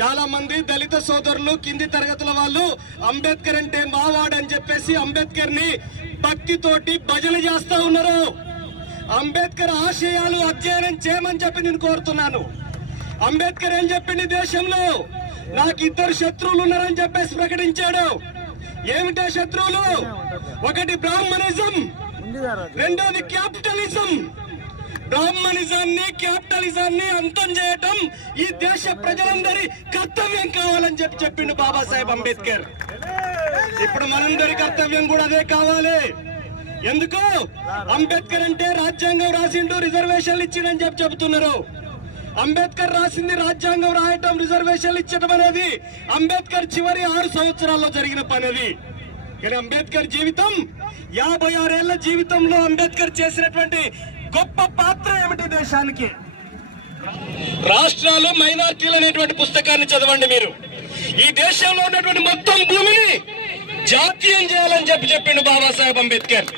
చాలా మంది దళిత సోదరులు కింది తరగతుల వాళ్ళు అంబేద్కర్ అంటే మావాడు అని చెప్పేసి అంబేద్కర్ని భక్తితోటి భజన చేస్తా ఉన్నారు. అంబేద్కర్ ఆశయాలు అధ్యయనం చేయమని చెప్పి నేను కోరుతున్నాను. అంబేద్కర్ ఏం చెప్పింది దేశంలో? నాకు ఇద్దరు శత్రువులు ఉన్నారని చెప్పేసి ప్రకటించాడు. ఏమిటో శత్రువులు? ఒకటి బ్రాహ్మణిజం రెండోది క్యాపిటలిజం. బ్రాహ్మణిజాన్ని క్యాపిటలిజాన్ని అంతం చేయటం ఈ దేశ ప్రజలందరి కర్తవ్యం కావాలని చెప్పి చెప్పిండు బాబాసాహెబ్ అంబేద్కర్. ఇప్పుడు మనందరి కర్తవ్యం కూడా అదే కావాలి. ఎందుకు? అంబేద్కర్ అంటే రాజ్యాంగం రాసిండు రిజర్వేషన్లు ఇచ్చిండని చెప్పి చెబుతున్నారు. అంబేద్కర్ రాసింది రాజ్యాంగం రాయటం రిజర్వేషన్లు ఇచ్చటం అనేది అంబేద్కర్ చివరి ఆరు సంవత్సరాల్లో జరిగిన పని అది కానీ అంబేద్కర్ జీవితం యాభై ఆరేళ్ళ జీవితంలో అంబేద్కర్ చేసినటువంటి గొప్ప పాత్ర ఏమిటి దేశానికి? రాష్ట్రాలు మైనార్టీలు అనేటువంటి పుస్తకాన్ని చదవండి మీరు. ఈ దేశంలో ఉన్నటువంటి మొత్తం భూమిని జాతీయం చేయాలని చెప్పి చెప్పిండు బాబాసాహెబ్ అంబేద్కర్.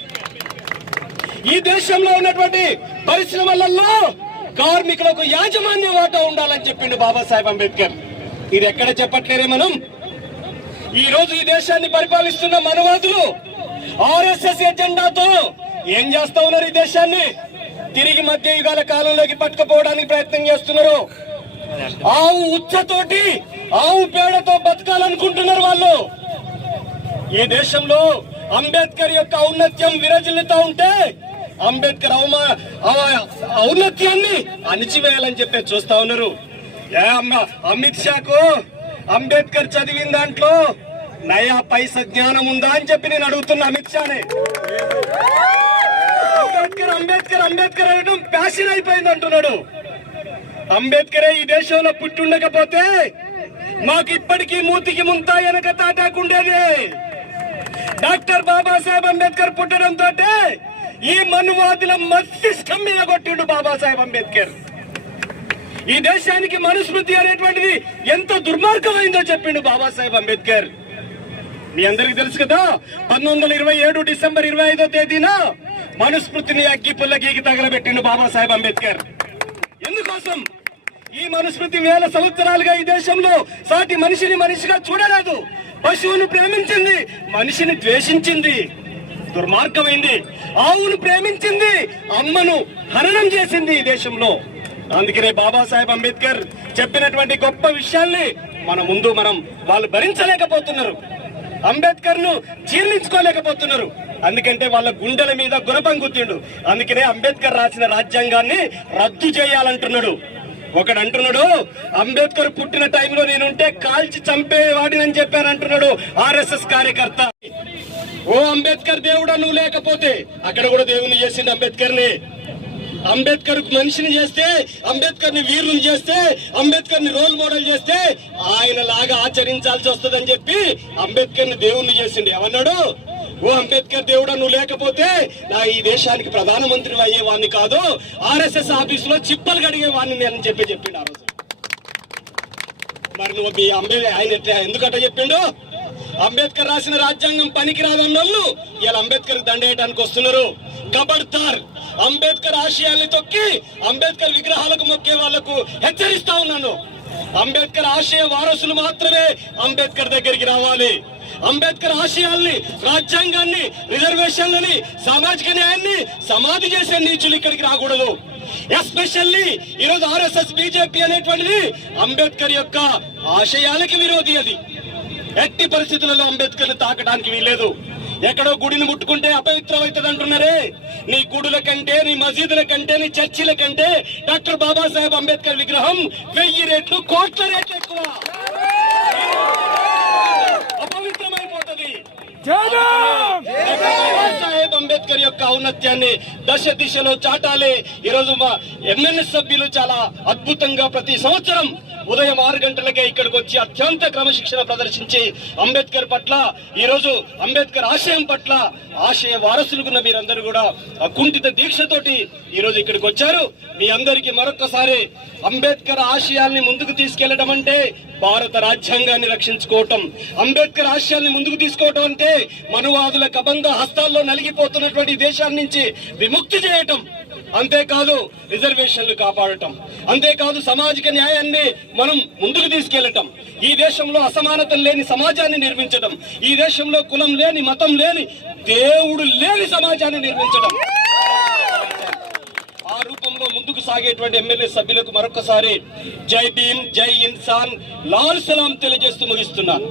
ఈ దేశంలో ఉన్నటువంటి పరిశ్రమలలో కార్మికులకు యాజమాన్య వాటా ఉండాలని చెప్పిండు బాబాసాహెబ్ అంబేద్కర్. ఇది ఎక్కడ చెప్పట్లేరే మనం? ఈ రోజు ఈ దేశాన్ని పరిపాలిస్తున్న మనవాదులు ఆర్ఎస్ఎస్ ఎజెండాతో ఏం చేస్తా ఉన్నారు ఈ దేశాన్ని? తిరిగి మధ్యయుగాల కాలంలోకి పట్టుకుపోవడానికి ప్రయత్నం చేస్తున్నారు. ఆవు ఉచ్చతోటి ఆవు పేడతో బతకాలనుకుంటున్నారు వాళ్ళు. ఈ దేశంలో అంబేద్కర్ యొక్క ఔన్నత్యం విరజిల్లుతా ఉంటే అంబేద్కర్ అవమా ఔన్నత్యాన్ని అణిచివేయాలని చెప్పి చూస్తా ఉన్నారు. ఏ అమ్మ అమిత్ షాకు అంబేద్కర్ చదివిన దాంట్లో నయా పైస జ్ఞానం ఉందా అని చెప్పి నేను అడుగుతున్నా అమిత్ షానే. అంబేద్కర్ అంబేద్కర్ అంబేద్కర్ అనడం ప్యాషన్ అయిపోయింది అంటున్నాడు. అంబేద్కరే ఈ దేశంలో పుట్టుండకపోతే మాకు ఇప్పటికీ మూతికి ముంత వెనక తాటాకుండేది డాక్టర్ బాబాసాహెబ్ అంబేద్కర్ పుట్టడంతో ఈ మనువాదుల మస్తిష్కం మీద కొట్టిండు బాబాసాహెబ్ అంబేద్కర్. ఈ దేశానికి మనుస్మృతి అనేటువంటిది ఎంత దుర్మార్గమైందో చెప్పిండు బాబాసాహెబ్ అంబేద్కర్. మీ అందరికి తెలుసు కదా పంతొమ్మిది ఇరవై ఏడు డిసెంబర్ ఇరవై తేదీన మనుస్మృతిని అగ్గి పుల్ల గీకి తగలబెట్టిండు బాబాసాహెబ్ అంబేద్కర్. ఎందుకోసం? ఈ మనుస్మృతి వేల సంవత్సరాలుగా ఈ దేశంలో సాటి మనిషిని మనిషిగా చూడలేదు పశువును ప్రేమించింది మనిషిని ద్వేషించింది. దుర్మార్గమైంది. ఆవును ప్రేమించింది అమ్మను హననం చేసింది ఈ దేశంలో. అందుకనే బాబాసాహెబ్ అంబేద్కర్ చెప్పినటువంటి గొప్ప విషయాల్ని మన ముందు మనం వాళ్ళు భరించలేకపోతున్నారు. అంబేద్కర్ను జీర్ణించుకోలేకపోతున్నారు. అందుకంటే వాళ్ళ గుండెల మీద గుణపం గుర్తిండు. అందుకనే అంబేద్కర్ రాసిన రాజ్యాంగాన్ని రద్దు చేయాలంటున్నాడు. ఒకడు అంటున్నాడు అంబేద్కర్ పుట్టిన టైంలో నేనుంటే కాల్చి చంపేవాడినని చెప్పారంటున్నాడు ఆర్ఎస్ఎస్ కార్యకర్త. ఓ అంబేద్కర్ దేవుడా నువ్వు లేకపోతే అక్కడ కూడా దేవుని చేసిండు అంబేద్కర్ని అంబేద్కర్ మనిషిని చేస్తే అంబేద్కర్ని వీరుని చేస్తే అంబేద్కర్ని రోల్ మోడల్ చేస్తే ఆయన లాగా ఆచరించాల్సి వస్తుందని చెప్పి అంబేద్కర్ని దేవుణ్ణి చేసిండు. ఏమన్నాడు ఓ అంబేద్కర్ దేవుడా నువ్వు లేకపోతే నా ఈ దేశానికి ప్రధానమంత్రి అయ్యేవాడిని కాదు. ఆర్ఎస్ఎస్ ఆఫీసులో చిప్పలు కడిగే వాడిని అని చెప్పి చెప్పిండు ఆ రోజు. మరి నువ్వు మీ అంబే ఆయన ఎందుకట చెప్పిండు? అంబేద్కర్ రాసిన రాజ్యాంగం పనికిరాదన్న వాళ్ళు ఇలా అంబేద్కర్ దండేయడానికి వస్తున్నారు. కబడ్దార్ అంబేద్కర్ ఆశయాల్ని తొక్కి అంబేద్కర్ విగ్రహాలకు మొక్కే వాళ్ళకు హెచ్చరిస్తా ఉన్నాను. అంబేద్కర్ ఆశయ వారసులు మాత్రమే అంబేద్కర్ దగ్గరికి రావాలి. అంబేద్కర్ ఆశయాల్ని రాజ్యాంగాన్ని రిజర్వేషన్లని సామాజిక న్యాయాన్ని సమాధి చేసే నీచులు ఇక్కడికి రాకూడదు. ఎస్పెషల్లీ ఈరోజు ఆర్ఎస్ఎస్ బీజేపీ అనేటువంటిది అంబేద్కర్ యొక్క ఆశయాలకి విరోధి అది. ఎట్టి పరిస్థితులలో అంబేద్కర్ తాకడానికి వీల్లేదు. ఎక్కడో గుడిని ముట్టుకుంటే అపవిత్రం అవుతుంది అంటున్నారే నీ గుడుల కంటే నీ మసీదుల కంటే నీ చర్చిల కంటే డాక్టర్ బాబాసాహెబ్ అంబేద్కర్ విగ్రహం వెయ్యి రేట్లు కోట్ల రేట్లు ఎక్కువ. సాహెబ్ అంబేద్కర్ యొక్క ఔన్నత్యాన్ని దశ దిశలో చాటాలి. ఈరోజు మా ఎంఎన్ఎస్ సభ్యులు చాలా అద్భుతంగా ప్రతి సంవత్సరం ఉదయం ఆరు గంటలకే ఇక్కడికి వచ్చి అత్యంత క్రమశిక్షణ ప్రదర్శించి అంబేద్కర్ పట్ల ఈరోజు అంబేద్కర్ ఆశయం పట్ల ఆశయ వారసులుగున్న మీరందరూ కూడా కుంఠిత దీక్షతోటి ఈరోజు ఇక్కడికి వచ్చారు. మీ అందరికీ మరొకసారి అంబేద్కర్ ఆశయాల్ని ముందుకు తీసుకెళ్ళడం అంటే భారత రాజ్యాంగాన్ని రక్షించుకోవటం. అంబేద్కర్ ఆశయాల్ని ముందుకు తీసుకోవటం అంటే మనువాదుల కబంధ హస్తాల్లో నలిగిపోతున్నటువంటి దేశాల నుంచి విముక్తి చేయటం. అంతేకాదు రిజర్వేషన్లు కాపాడటం. అంతేకాదు సామాజిక న్యాయాన్ని మనం ముందుకు తీసుకెళ్ళటం ఈ దేశంలో అసమానతలు లేని సమాజాన్ని నిర్మించడం ఈ దేశంలో కులం లేని మతం లేని దేవుడు లేని సమాజాన్ని నిర్మించడం ఆ రూపంలో ముందుకు సాగేటువంటి ఎమ్మెల్యే సభ్యులకు మరొకసారి జై భీమ్ జై ఇన్సాన్. లాల్ సలాం తెలియజేస్తూ ముగిస్తున్నాను.